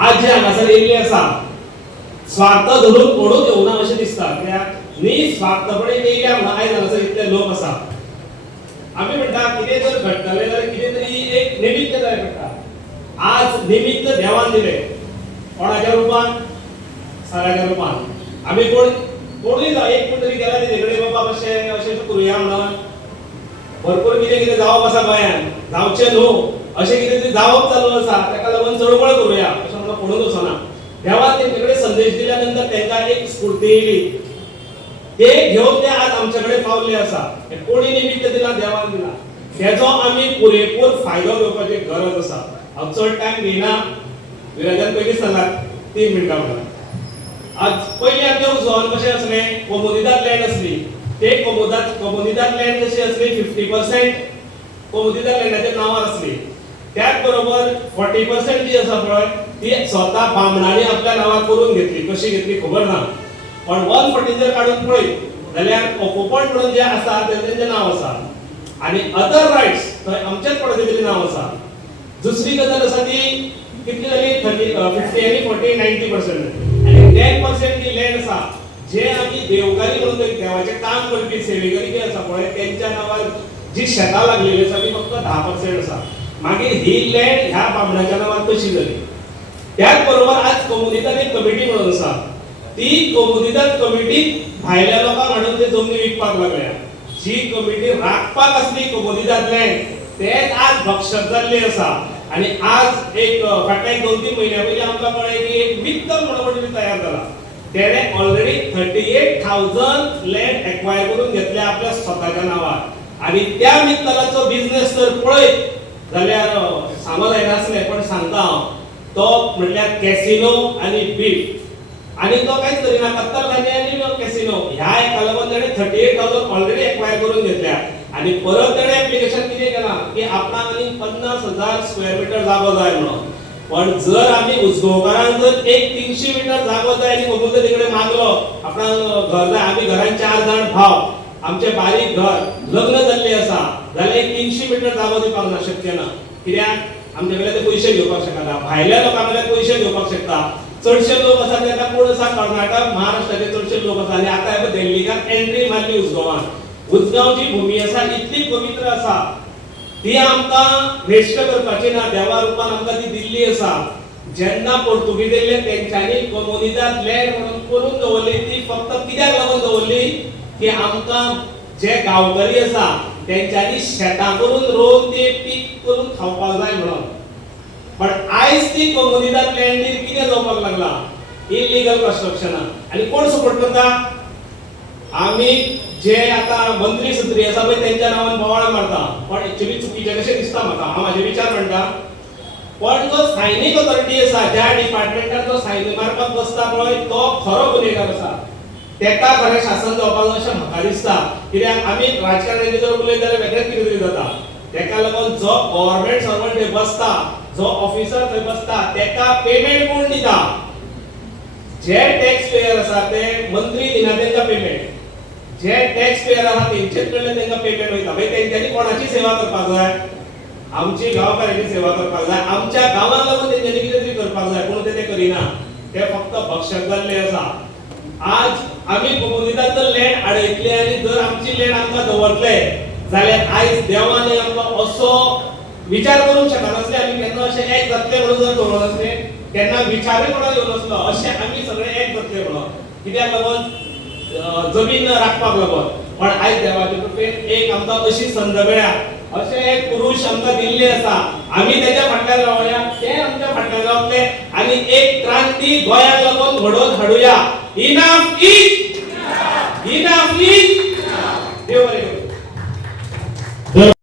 आज जे हांगासर येयल्ले आसा स्वार्थ धरून कोणूच येवना अशें दिसता, कित्याक निस्वार्थपणे येयल्या म्हणून आयज हांगासर इतले लोक आसा. आमी म्हणटा कितें जर घडटलें जाल्यार कितें तरी एक निमित्त जाय पडटा. आज निमित्त देवान दिलें. कोणाच्या रुपान? सराच्या रुपान. आमी कोणूय जावं एक कोण तरी गेला तेजे कडेन बाबा अशें अशें करुया म्हणून भरपूर कितें कितें जावप आसा गोंयांत, जावचें न्हू अशें कितें तरी जावप चालू आसा, ताका लागून चळवळ करुया अशें म्हणून कोणूच वचना. देवान तेंचे कडेन संदेश दिल्या नंतर तांकां एक स्फूर्ती येयली. ते घेवन ते आज आमचे कडेन पावल्ले आसा. कोणी निमित्त दिला? देवान दिला. तेजो आमी पुरेपूर फायदो घेवपाची गरज आसा. हांव चड टायम घेयना. विराजान पयलीं सांगला 3 मिनटां म्हणून. आज पयलीं आमचें उजवान कशें आसलें, कोमुनिदाद लँड आसली. ते कोमुनिदाद लँड कशी आसली 50% कोमुनिदाद लँडाच्या नांवार आसली. त्याच बरोबर 40% जी आसा पळय ती स्वता बामणांनी आपल्या नांवार करून घेतली. कशी घेतली खबर ना, पण 140 जर काढून पळयत जाल्यार ऑक्युपंट म्हणून जे आसा तेंचें नांव आसा आनी अदर रायट्स थंय आमच्याच पडतेचें नांव आसा. दुसरी गजाल आसा ती कितली जाली 50 आनी 40 90% आनी 10% जी लँड आसा जे आमी देवकारी म्हणून देवाचें काम करपी सेवेकरी जे आसा पळय तेंच्या नांवार जी शेतां लागलेली आसा ती फक्त 10% आसा. मागीर ही लँड ह्या बामणाच्या नांवार कशी जाली. त्याच बरोबर आज कोमुनिदाद एक कमिटी म्हणून आसा. ती कोमुनिदाद कमिटी भायल्या लोकांक हाडून ते जमनी विकपाक लागल्या. जी कमिटी राखपाक आसली कोमुनिदाद लँड तेच आज भक्षक जाल्ले आसा. आनी आज एक फाटल्या 2-3 म्हयन्या पयलीं आमकां कळ्ळें की एक मित्तल म्हणून तयार जाला. तेणे ऑलरेडी 38,000 लँड एक्वायर करून घेतल्या आपल्या स्वताच्या नांवार. आनी त्या मित्तलाचो बिझनेस जर पळयत जाल्यार सांगो जायनासलें पण सांगता हांव. तो म्हटल्यार कॅसिनो आनी बीफ आनी तो कांयच करिना. कत्तलखाने आनी कॅसिनो ह्या एका लागून ताणें 38,000 ऑलरेडी एक्वायर करून घेतल्या. आनी परत ताणें एप्लिकेशन कितें केलां की आपणाक आनी 50,000 स्क्वेअर मिटर जागो जाय म्हणून. पण जर आमी उजगांवकारांक जर एक 300 मिटर जागो जाय आनी कोमुनिदादी कडेन मागलो आपणाक घर जाय, आमी घरान 4 जाण भाव, आमचें बारीक घर, लग्न जाल्लें आसा जाल्यार एक 300 मिटर जागो दिवपाक ना, शक्य ना. कित्याक आमचे कडल्यान ते पयशे घेवपाक शकना. भायल्या लोकां कडल्यान पयशे घेवपाक शकता. चडशे लोक आसा तेका कोण आसा कर्नाटक महाराष्ट्राचे चडशे लोक आसा. आनी आतां हे दिल्लीकार एंट्री मारली उजगांवान. उजगांव जी भूमी आसा इतली पवित्र आसा ती आमकां वेस्ट करपाची ना. देवा रुपान आमकां ती दिल्ली आसा. जेन्ना पोर्तुगीज येयले तेंच्यांनी कोमुनिदाद लँड म्हणून करून दवरली. ती फक्त कित्याक लागून दवरली की आमकां जे गांवकरी आसा तेंच्यांनी शेतां करून रोवन ते पीक करून खावपाक जाय म्हणून. पण आयज ती कोमुनिदाद लँडीर कितें जावपाक लागला? Illegal construction. आनी कोण सपोर्ट करता? आमी जे आता मंत्री सत्री आसा पळय तेंच्या नांवान बोवाळ मारता. पण एक्चुअली चुकीचें कशें दिसता म्हाका. हांव म्हाजे विचार म्हणटा. पण जो सायनीक ऑथॉरिटी आसा ज्या डिपार्टमेंटान जो सायनी मारपाक बसता पळय तो खरो गुन्हेगार आसा. तेका खरें शासन जावपाक जाय अशें म्हाका दिसता. कित्याक आमी राजकारण्याचे जर उलयत जाल्यार वेगळेंच कितें तरी जाता. तेका लागून जो गव्हर्नमेंट सर्वंट थंय बसता, जो ऑफिसर थंय बसता तेका पेमेंट कोण दिता? जे टॅक्स पेयर आसा ते मंत्री दिना तेंका पेमेंट. जे टॅक्स पेयर आहा तेंचेच कडल्यान तेंका पेमेंट वयता. मागीर तेंच्यांनी कोणाची सेवा करपाक जाय? आमची गांवकारांची सेवा करपाक जाय. आमच्या गांवाक लागून तेंच्यांनी कितें तरी करपाक जाय. पूण ते करिना. ते फक्त भक्षक जाल्ले आसा. आज आमी कोमुनिदाद जर लँड आडयतले आनी जर आमची लँड आमकां दवरतले जाल्यार आयज देवान आमकां असो विचार करूंक शकनासले. आमी केन्ना अशें एक जातले म्हणून जर दवरनासले केन्ना विचारूय कोणाक येवनासलो अशें आमी सगळे एक जातले म्हणून. कित्याक लागून जमीन राखपाक लागून. पण आयज देवाचे कृपेन एक आमकां अशी संद मेळ्ळ्या. अशें एक पुरुष आमकां दिल्ले आसा. आमी तेच्या फाटल्यान रावया, ते आमच्या फाटल्यान रावतले आनी एक क्रांती गोंयाक लागून घडोवन हाडुया. Enough is enough is. देव बरें करूं.